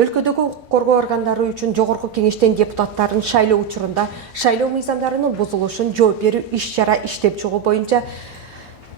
өлкөдөгү укук коргоо органдары үчүн жогорку кеңештен депутаттарын шайлоо учурунда шайлоо мыйзамдарынын бузулушун жооп берүү иш-чара иштеп чыгуу боюнча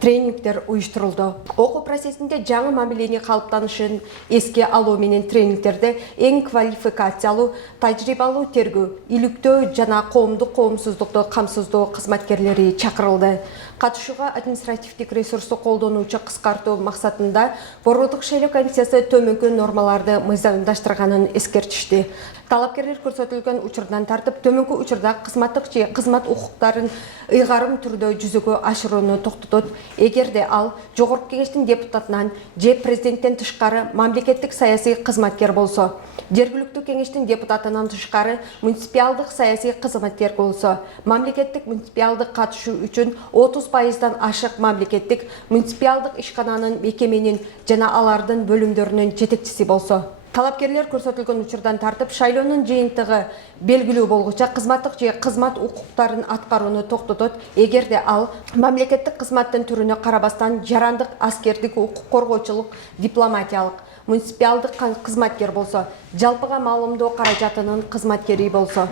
тренингдер уюштурулду. Окуу процессинде жаңы мамилени калыптанышын эске алуу менен тренингтерде эң квалификациялуу, тажрыйбалуу тергөө, иликтөө жана коомдук-коомсуздукту камсыздоо кызматкерлери чакырылды. Катышууга административдик ресурсту колдонуучу кыскартуу максатында Борбордук шайлоо комиссиясы төмөнкү нормаларды мыйзамдаштырганын эскертишти. Талапкерлер көрсөтүлгөн учурдан тартып, төмөнкү учурда кызматтык же кызмат укуктарын ыйгарым түрдө жүзөгө ашырууну токтотот, эгерде ал жогорку кеңештин депутатынан же президенттен тышкары мамлекеттик саясий кызматкер болсо, жергиликтүү кеңештин депутатынан тышкары муниципалдык саясий кызматкер болсо, мамлекеттик муниципалдык катышуу үчүн 30% ашык мамлекеттик муниципалдык ишкананын мекеменин жана алардын бөлүмдөрүнүн жетекчиси болсо. Талапкерлер көрсөтүлгөн учурдан тартып шайлоонун жыйынтыгы белгилүү болгуча кызматтык же кызмат укуктарын аткарууну токтотот, эгерде ал мамлекеттик кызматтын түрүнө карабастан жарандык, аскердик, укук коргоочулук, дипломатиялык, муниципалдык кызматкер болсо, жалпыга маалымдоо каражатынын кызматкери болсо.